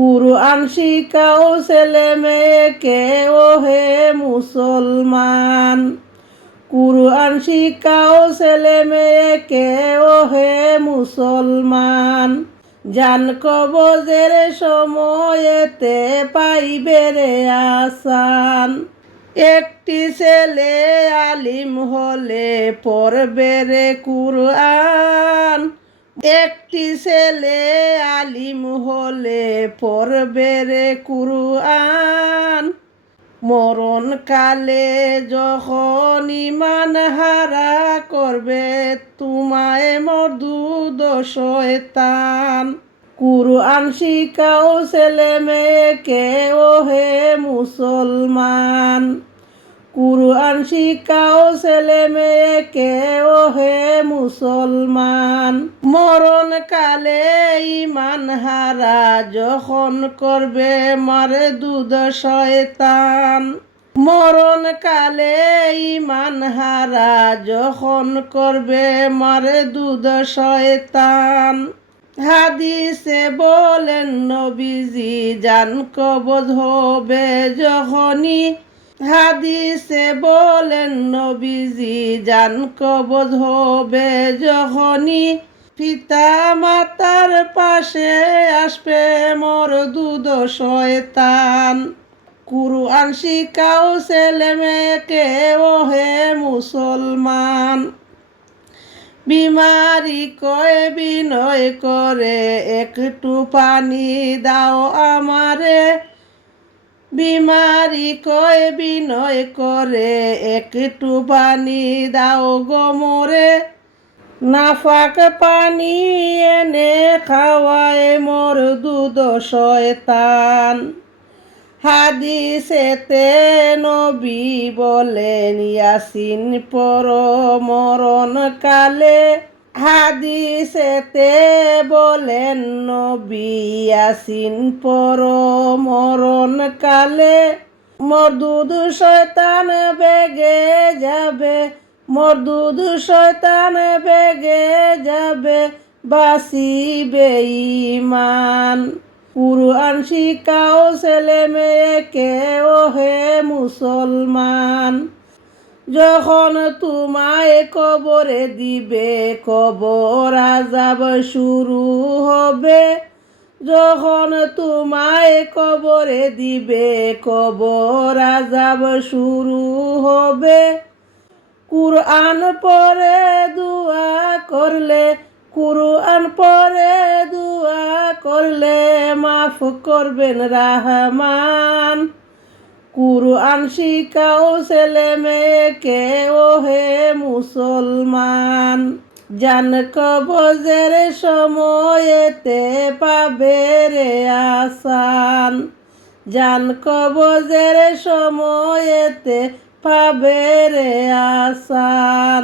কুরআন শিখাও ছেলে মেয়েকে ও হে মুসলমান। কুরআন শিখাও ছেলে মেয়েকে ও হে মুসলমান। জান কবজের সময়েতে পাইবে রে আসান। একটি ছেলে আলিম হলে পড়বে রে কুরআন। একটি ছেলে আলিম হলে পড়বে রে কুরআন। মরণকালে যখন ঈমান হারা করবে তোমায় মরদুদ শয়তান। কুরআন শিখাও ছেলে মেয়েকে ও হে মুসলমান। কুরআন শিখাও ছেলে মেয়েকে ও হে মুসলমান। মরণকালে ঈমান হারা যখন করবে মরদুদ শয়তান। মরণকালে ঈমান হারা যখন করবে মরদুদ শয়তান। হাদিসে বলেন নবীজি জান কবজ হবে যখনই। হাদিসে বলেন নবীজি জান কবজ হবে যখনই। পিতা মাতার পাশে আসবে মরদুদ শয়তান। কুরআন শিখাও ছেলে মেয়েকে ও হে মুসলমান। বিমারি কয়ে বিনয় করে একটু পানি দাও আমারে। বিমারি কয়ে বিনয় করে একটু পানি দাও গো মোরে। নাফাক পানি এনে খাওয়ায় মরদুদ শয়তান। হাদিসেতে নবী বলেন ইয়াসিন পড়ো মরণকালে। হাদিসেতে বলেন নবী ইয়াসিন পড়ো মরণকালে। মরদুদ শয়তান বেগে যাবে। মরদুদ শয়তান বেগে যাবে বাঁচিবে ঈমান। কুরআন শিখাও ছেলে মেয়েকে ও হে মুসলমান। যখন তোমায় কবরে দিবে কবর আযাব শুরু হবে। যখন তোমায় কবরে দিবে কবর আযাব শুরু হবে। কুরআন পড়ে দুআ করলে। কুরআন পড়ে দুআ করলে মাফ করবেন রহমান। কুরআন শিখাও ছেলে মেয়েকে ও হে মুসলমান। জান কবজের সময়েতে পাবে রে আসান। জান কবজের সময়েতে পাবে রে আসান।